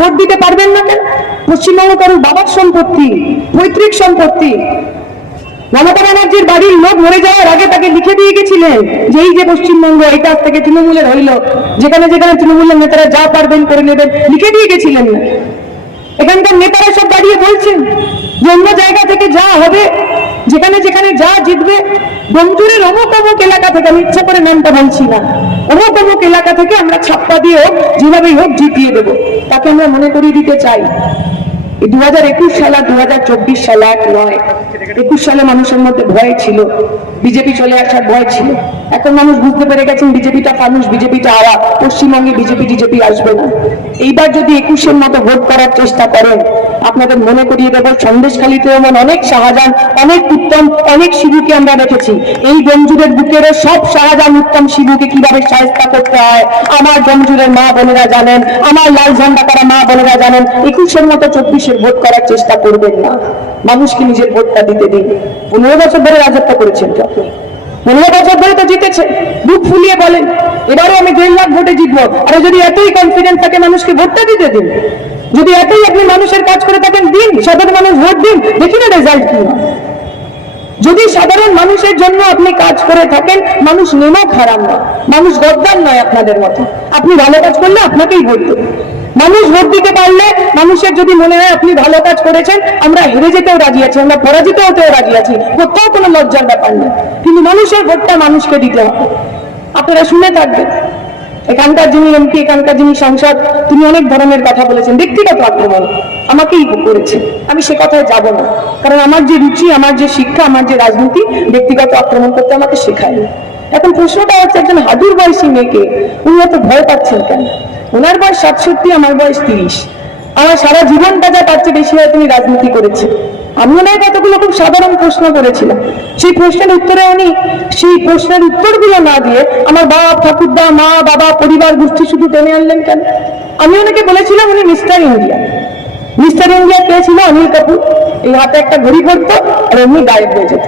Vote দিতে পারবেন না কেন? পশ্চিমবঙ্গ কারোর বাবার সম্পত্তি, পৈতৃক সম্পত্তি। মমতা ব্যানার্জির বাড়ির লোক মরে যাওয়ার আগে তাকে লিখে দিয়ে গেছিলেন যে এই যে পশ্চিমবঙ্গ, এটা থেকে তৃণমূলের হইল, যেখানে যেখানে তৃণমূলের নেতারা যা পারবেন করে নেবেন, লিখে দিয়ে গেছিলেন না? এখানকার নেতারা সব দাঁড়িয়ে বলছেন যে অন্য জায়গা থেকে যা হবে, যেখানে যেখানে যা জিতবে, বন্ধুরের অমুক অমুক এলাকা থেকে, আমি ইচ্ছা করে নামটা বলছি না, অমুক অমুক এলাকা থেকে আমরা ছাপ্পা দিয়ে হোক, যেভাবেই হোক জিতিয়ে দেবো। তাকে আমরা মনে করিয়ে দিতে চাই 2021 সাল আর 2024 সাল এক নয়। 21 সালে মানুষের মধ্যে ভয় ছিল, বিজেপি চলে আসার ভয় ছিল। এখন মানুষ বুঝতে পেরে গেছেন বিজেপিটা ফানুস, বিজেপিটা হাওয়া, পশ্চিমবঙ্গে বিজেপি আসবে না। এইবার যদি 21-এর মতো ভোট করার চেষ্টা করেন, আপনাদের মনে করিয়ে দেব সন্দেশখালীতে এমন অনেক শাহজাহান, অনেক উত্তম, অনেক শিবুকে আমরা দেখেছি। এই গঞ্জুরের বুকেরও সব শাহজাহান উত্তম শিবুকে কিভাবে সাহায্য করতে হয় আমার গঞ্জুরের মা বোনেরা জানেন, আমার লাল ঝান্ডা করা মা বোনেরা জানেন। 21-এর মতো 24-এর ভোট করার চেষ্টা করবেন না। মানুষকে নিজের ভোটটা দিতে দিন। 15 বছর ধরে রাজত্ব করেছেন তো আপনি, 15 বছর ধরে তো জিতেছে। বুক ফুলিয়ে বলেন এবারে আমি 1.5 লাখ ভোটে জিতবো। আর যদি এতই কনফিডেন্স থাকে মানুষকে ভোটটা দিতে দিন। যদি এতই আপনি মানুষের কাজ করে থাকেন দিন, সাধারণ মানুষ ভোট দিন, দেখি না রেজাল্ট কি হয়। যদি সাধারণ মানুষের জন্য আপনি কাজ করে থাকেন, মানুষ নেমক হারাম না, মানুষ গদ্দার নয় আপনাদের মতো। আপনি ভালো কাজ করলে আপনাকেই ভোট দেবে। মানুষ ভোট দিতে পারলে, মানুষের যদি মনে হয় আপনি ভালো কাজ করেছেন, আমরা হেরে যেতেও রাজি আছি, আমরা পরাজিত হতেও রাজি আছি, কোথাও কোনো লজ্জার ব্যাপার নেই। কিন্তু মানুষের ভোটটা মানুষকে দিতে হবে। আপনারা শুনে থাকবেন এখানকার যিনি এমপি, এখানকার যিনি সাংসদ, তিনি অনেক ধরনের কথা বলেছেন, ব্যক্তিগত আক্রমণ আমাকেই করেছেন। আমি সে কথায় যাব না, কারণ আমার যে রুচি, আমার যে শিক্ষা, আমার যে রাজনীতি, ব্যক্তিগত আক্রমণ করতে আমাকে শেখায়নি। এখন প্রশ্নটা হচ্ছে একজন হাদুর বয়সী মেয়েকে উনি এত ভয় পাচ্ছেন কেন? ওনার বয়স 67, আমার বয়স 30। আমার সারা জীবনটা যা তার চেয়ে বেশি হয় তিনি রাজনীতি করেছেন। আমি ওনার কতগুলো খুব সাধারণ প্রশ্ন করেছিলাম, সেই প্রশ্নের উত্তরে উনি সেই প্রশ্নের উত্তরগুলো না দিয়ে আমার বাপ, ঠাকুরদা, মা, বাবা, পরিবার গোষ্ঠী শুধু টেনে আনলেন কেন? আমি ওনাকে বলেছিলাম উনি মিস্টার ইন্ডিয়া। মিস্টার ইন্ডিয়া কে ছিল? অনিল কাপুর। এই হাতে একটা ঘড়ি পড়তো আর এমনি গায়েব হয়ে যেত।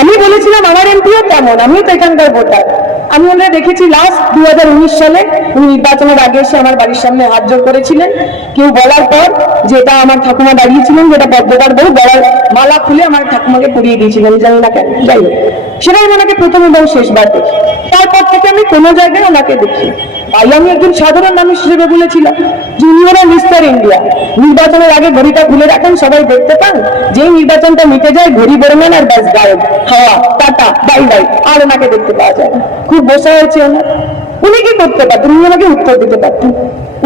আমি বলেছিলাম আমার এমপিও তেমন, আমিও তো এখানকার ভোটার। আমি ওনারা দেখেছি লাস্ট 2019 সালে উনি নির্বাচনের আগে এসে আমার বাড়ির সামনে হাত জোর করেছিলেন। কেউ বলার পর যেটা আমার ঠাকুমা দাঁড়িয়েছিলেন, যেটা পদ্মকার বউ, গলার মালা খুলে আমার ঠাকুমাকে পরিয়ে দিয়েছিলেন, জানি না কেন, যাই হোক। সেটাই ওনাকে প্রথম এবং শেষবার দেখি। তারপর থেকে আমি কোনো জায়গায় ওনাকে দেখি। তাই আমি একজন সাধারণ মানুষ হিসেবে বলেছিলাম যে উনি হলেন মিস্টার ইন্ডিয়া। নির্বাচনের আগে ঘড়িটা খুলে রাখেন, সবাই দেখতে পান, যেই নির্বাচনটা মিটে যায় ঘড়ি বড় নেন আর ব্যাস গায়েব, হাওয়া, টাটা, বাই বাই, আর ওনাকে দেখতে পাওয়া যায় না। খুব বসা হয়েছে ওনার। উনি কি করতে পারতেন? উনি আমাকে উত্তর দিতে পারতেন।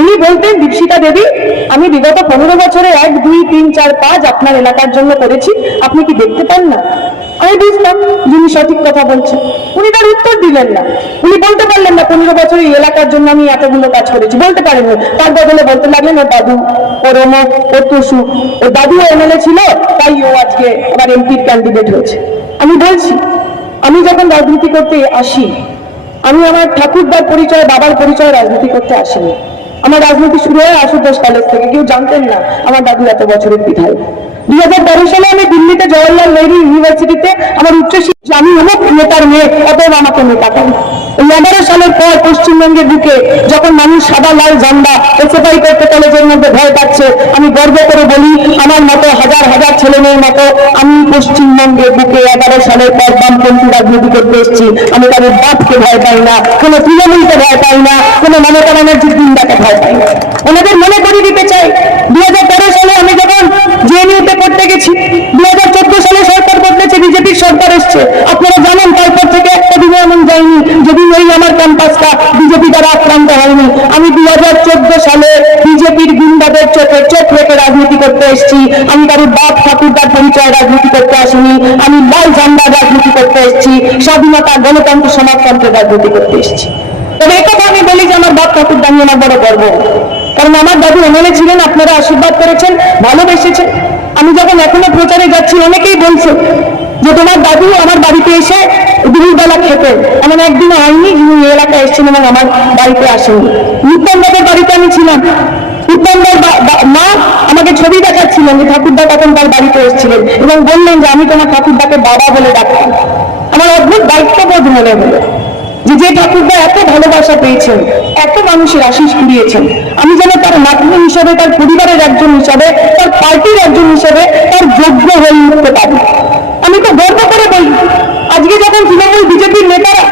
উনি বলতেন, দীপশিতা দেবী, আমি বিগত 15 বছরে 1, 2, 3, 4, 5 আপনার এলাকার জন্য করেছি, আপনি কি দেখতে পান না? আমি বুঝতাম যিনি সঠিক কথা বলছেন। উনি তার উত্তর দিলেন না। উনি বলতে পারলেন না 15 বছর এই এলাকার জন্য আমি এতগুলো কাজ করেছি, বলতে পারেন। তার বদলে বলতে লাগলেন ওর দাদু, ওর অমুক, ওর তসু, ওর দাদুও এমএলএ ছিল, তাই ও আজকে আবার এমপির ক্যান্ডিডেট হয়েছে। আমি বলছি, আমি যখন রাজনীতি করতে আসি, আমি আমার ঠাকুরদার পরিচয়, বাবার পরিচয় রাজনীতি করতে আসিনি। আমার রাজনীতি শুরু হয় আশুতোষ কলেজ থেকে। কেউ জানতেন না আমার দাদু এত বছরের বিধায়ক। 2012 সালে আমি দিল্লিতে জওয়াহরলাল নেহরু ইউনিভার্সিটিতে আমার উচ্চশিক্ষা, আমি অনেক নেতার মেয়ে, অতএব আমাকে নেতা করেন। এই 11 সালের পর পশ্চিমবঙ্গের বুকে যখন মানুষ সাদা লাল ঝান্ডা এসএফআই করতে কলেজের মধ্যে ভয় পাচ্ছে, আমি গর্ব করে বলি আমার মতো হাজার হাজার ছেলে মেয়ের মতো আমি পশ্চিমবঙ্গের বুকে 11 সালের পর বামপন্থী রাজনীতি করতে এসেছি। আমি কারোর বাপকে ভয় পাই না, কোনো তৃণমূলকে ভয় পাই না, কোনো মমতা ব্যানার্জির গুন্ডাকে ভয় পাই না। ওনাদের মনে করে দিতে চাই 2013 সালে আমি যখন জেএনইউতে পড়তে গেছি, 2014 সালে সরকার বদলেছে, বিজেপির সরকার এসছে। আপনারা জানেন তারপর থেকে একটা দিনে এমন যায়নি যেদিন এই আমার ক্যাম্পাসটা বিজেপি দ্বারা আক্রান্ত হয়নি। আমি 2014 সালে বিজেপির গুন্ডাদের চোখে চোখ রেখে রাজনীতি করতে এসেছি। আমি কারোর বাপ ঠাকুরদার পরিচয় রাজনীতি করতে আসিনি। আমি লাল ঝান্ডার রাজনীতি করতে এসেছি, স্বাধীনতা, গণতন্ত্র, সমাজতন্ত্রের রাজনীতি করতে এসেছি। তবে একথা আমি বলি যে আমার বাপ ঠাকুরদা নিয়ে আমার বড় গর্ব, কারণ আমার দাদু এমএলএ ছিলেন, আপনারা আশীর্বাদ করেছেন, ভালোবেসেছেন। আমি যখন এখনো প্রচারে যাচ্ছি অনেকেই বলছে যে তোমার দাদু আমার বাড়িতে এসে দুপুরবেলা খেতেন, এমন একদিনও হয়নি যিনি এই এলাকায় এসেছেন এবং আমার বাড়িতে আসেননি। উত্তম দাদার বাড়িতে আমি ছিলাম, উত্তম দার মা আমাকে ছবি দেখাচ্ছিলেন যে ঠাকুরদা তখন তার বাড়িতে এসেছিলেন এবং বললেন যে আমি তোমার ঠাকুরদাকে বাবা বলে ডাকতাম। আমার অদ্ভুত দায়িত্ববোধ মনে হলো। যে ঠাকুরদা এত ভালোবাসা পেয়েছেন, এত মানুষের আশিস কুড়িয়েছেন, আমি যেন তার নাতনি হিসাবে, তার পরিবারের একজন হিসাবে, তার পার্টির একজন হিসাবে তার যোগ্য হয়ে উঠতে পারি। আমি তো গর্ব করে বলি, আজকে যখন তৃণমূল বিজেপির নেতারা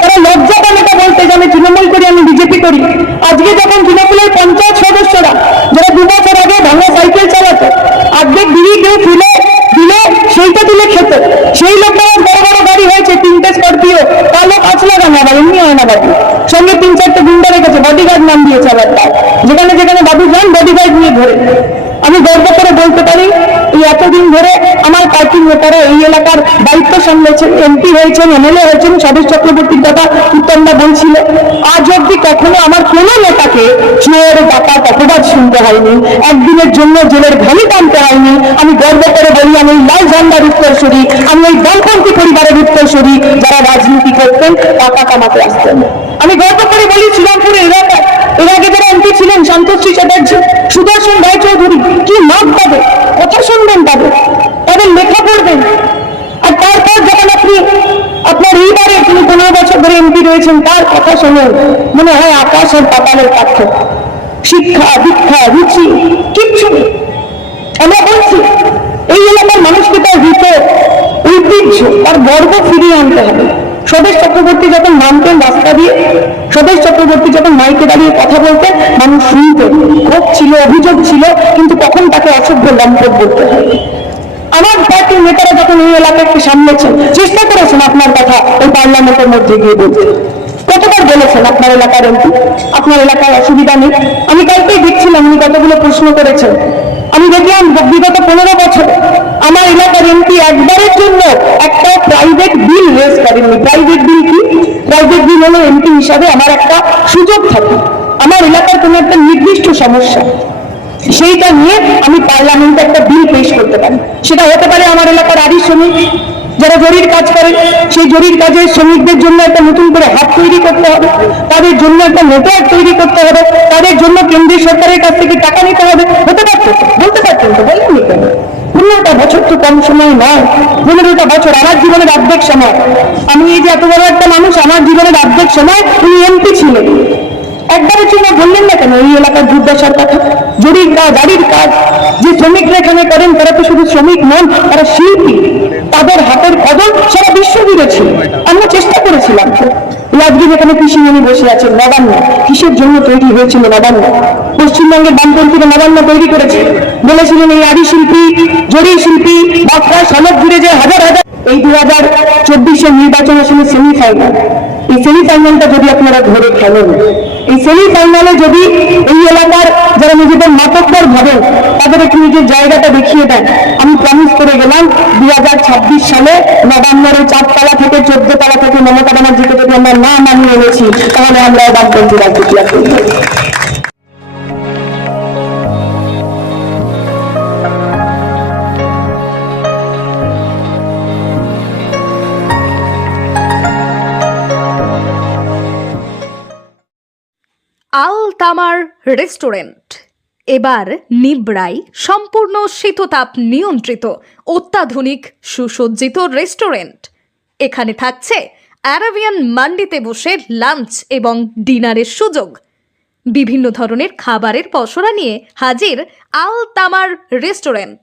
তারা লজ্জা পান এটা বলতে যে আমি তৃণমূল করি, আমি বিজেপি করি, আজকে যখন তৃণমূলের পঞ্চায়েত সদস্যরা যারা 2 বছর আগে ভাঙা সাইকেল চালাতো, অর্ধেক বিড়ি কেউ তুলে দিলে সেইটা তুলে খেত, সেই লোকটা বড় বড় গাড়ি হয়েছে, 3টে স্করপিও, কালো কাঁচ লাগানো, আবার এমনি হয় না বাবু, সঙ্গে 3-4টে গুন্ডা রেখেছে, বডিগার্ড নাম দিয়েছে আবার তার, যেখানে যেখানে বাবু যান বডিগার্ড নিয়ে ঘোরে। আমি গর্ব করে বলতে পারি, এই এতদিন ধরে আমার পার্টির নেতারা এই এলাকার দায়িত্ব সামলেছেন, এমপি হয়েছেন, এমএলএ হয়েছেন, স্বদেশ চক্রবর্তীর কথা উত্তমদা বলছিল, আজ অব্দি কখনো আমার কোনো নেতাকে চোর ডাকাত অপবাদ শুনতে হয়নি, একদিনের জন্য জেলের ঘানি টানতে হয়নি। আমি গর্ব করে বলি, আমি এই লাল ঝান্ডার উত্তরসূরি, আমি এই বামপন্থী পরিবারের উত্তরসূরি, যারা রাজনীতি করতেন, টাকা কামাতে আসতেন। আমি গর্ব করে বলি, শ্রীরামপুরের এলাকায় এর আগে যারা এমপি ছিলেন, সন্তোষী চ্যাটার্জি, সুদর্শন রায়চৌধুরী, কি মাপ পাবে, কথা শুনবেন তাদের, তাদের লেখা পড়বেন। আর তারপর যখন আপনি আপনার এইবারে তিনি 15 বছর ধরে এমপি রয়েছেন, তার কথা শোনেন, মনে হয় আকাশ আর পাতালের পার্থক্য। শিক্ষা, দীক্ষা, রুচি কিচ্ছু নেই। আমরা বলছি, এই এলাকার মানুষকে তার রীত, ঐতিহ্য, তার গর্ব ফিরিয়ে আনতে হবে। স্বদেশ চক্রবর্তী যখন নামতেন রাস্তা দিয়ে, স্বদেশ চক্রবর্তী যখন মাইকে দাঁড়িয়ে কথা বলতেন, মানুষ শুনতেন, ক্ষোভ ছিল, অভিযোগ ছিল, কিন্তু কখন তাকে অসভ্য লম্পট বলতে হয়। আমার পার্টির নেতারা যখন এই এলাকাকে সামলেছেন, চেষ্টা করেছেন আপনার কথা ওই পার্লামেন্টের মধ্যে গিয়ে বলতে, কতবার বলেছেন আপনার এলাকার এমপি আপনার এলাকায় অসুবিধা নেই। আমি কালকেই দেখছিলাম উনি কতগুলো প্রশ্ন করেছেন, আমি দেখলাম বিগত 15 বছর আমার এলাকার এমপি একবারের জন্য একটা প্রাইভেট বিল রেজ করেননি। প্রাইভেট বিল কি? প্রাইভেট বিল হলো এমপি হিসাবে আমার একটা সুযোগ থাকে, আমার এলাকার কোনো একটা নির্দিষ্ট সমস্যা, সেইটা নিয়ে আমি পার্লামেন্টে একটা বিল পেশ করতে পারি। সেটা হতে পারে আমার এলাকার আদি শ্রমিক যারা জরির কাজ করে, সেই জরির কাজের শ্রমিকদের জন্য একটা নতুন করে হাত তৈরি করতে হবে, তাদের জন্য একটা নেটওয়ার্ক তৈরি করতে হবে, তাদের জন্য কেন্দ্রীয় সরকারের কাছ থেকে টাকা নিতে হবে। হতে পারতো, বলতে পারতেন তো, বলেননি কেন? 15টা বছর তো কম সময় নয়, 15টা বছর আমার জীবনের অর্ধেক সময়। আমি এই যে এত বড় একটা মানুষ, আমার জীবনের অর্ধেক সময় উনি এমপি ছিলেন, একবারের জন্য বললেন না কেন এই এলাকার দুর্দশার কথা? জরির কাজ, গাড়ির কাজ যে শ্রমিকরা এখানে করেন, তারা তো শুধু শ্রমিক নন, তারা শিল্পী, তাদের হাতের কদম সারা বিশ্ব জুড়ে ছিল। আমরা চেষ্টা করেছিলাম তো, আজকে যেখানে কৃষিমণি বসে আছেন, নবান্ন কিসের জন্য তৈরি হয়েছিল? নবান্ন পশ্চিমবঙ্গের বামপন্থীরা নবান্ন তৈরি করেছে, বলেছিলেন এই আদি শিল্পী, জরি শিল্পী, বাঁকুড়া সনক জুড়ে যে হাজার হাজার, এই 2024 নির্বাচন আসলে সেমিফাইনাল, এই সেমিফাইনালটা যদি আপনারা ধরে খেলেন, এই সেমিফাইনালে যদি এই এলাকার যারা নিজেদের মাতব্বর ভাবেন তাদের একটু নিজের জায়গাটা দেখিয়ে দেন, আমি প্রমিস করে গেলাম 2026 সালে নবান্নের 4 তলা থেকে 14 তলা থেকে মমতা ব্যানার্জিকে যদি আমরা না মানিয়ে এনেছি, তাহলে আমরা বামপন্থী রাজনীতি করব। আল তামার রেস্টুরেন্ট এবার নিবড়াই সম্পূর্ণ শীততাপ নিয়ন্ত্রিত অত্যাধুনিক সুসজ্জিত রেস্টুরেন্ট। এখানে থাকছে আরাবিয়ান মান্ডিতে বসে লাঞ্চ এবং ডিনারের সুযোগ। বিভিন্ন ধরনের খাবারের পসরা নিয়ে হাজির আল তামার রেস্টুরেন্ট।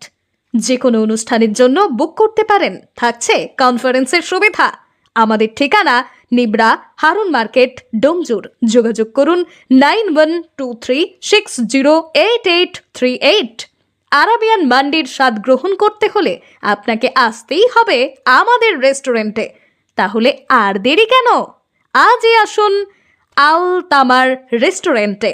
যে কোনো অনুষ্ঠানের জন্য বুক করতে পারেন, থাকছে কনফারেন্সের সুবিধা। আমাদের ঠিকানা নিবড়া হারুন মার্কেট, ডোমজুর। যোগাযোগ করুন 9123608838। আরাবিয়ান মান্ডির স্বাদ গ্রহণ করতে হলে আপনাকে আসতেই হবে আমাদের রেস্টুরেন্টে। তাহলে আর দেরি কেন? আজই আসুন আল তামার রেস্টুরেন্টে।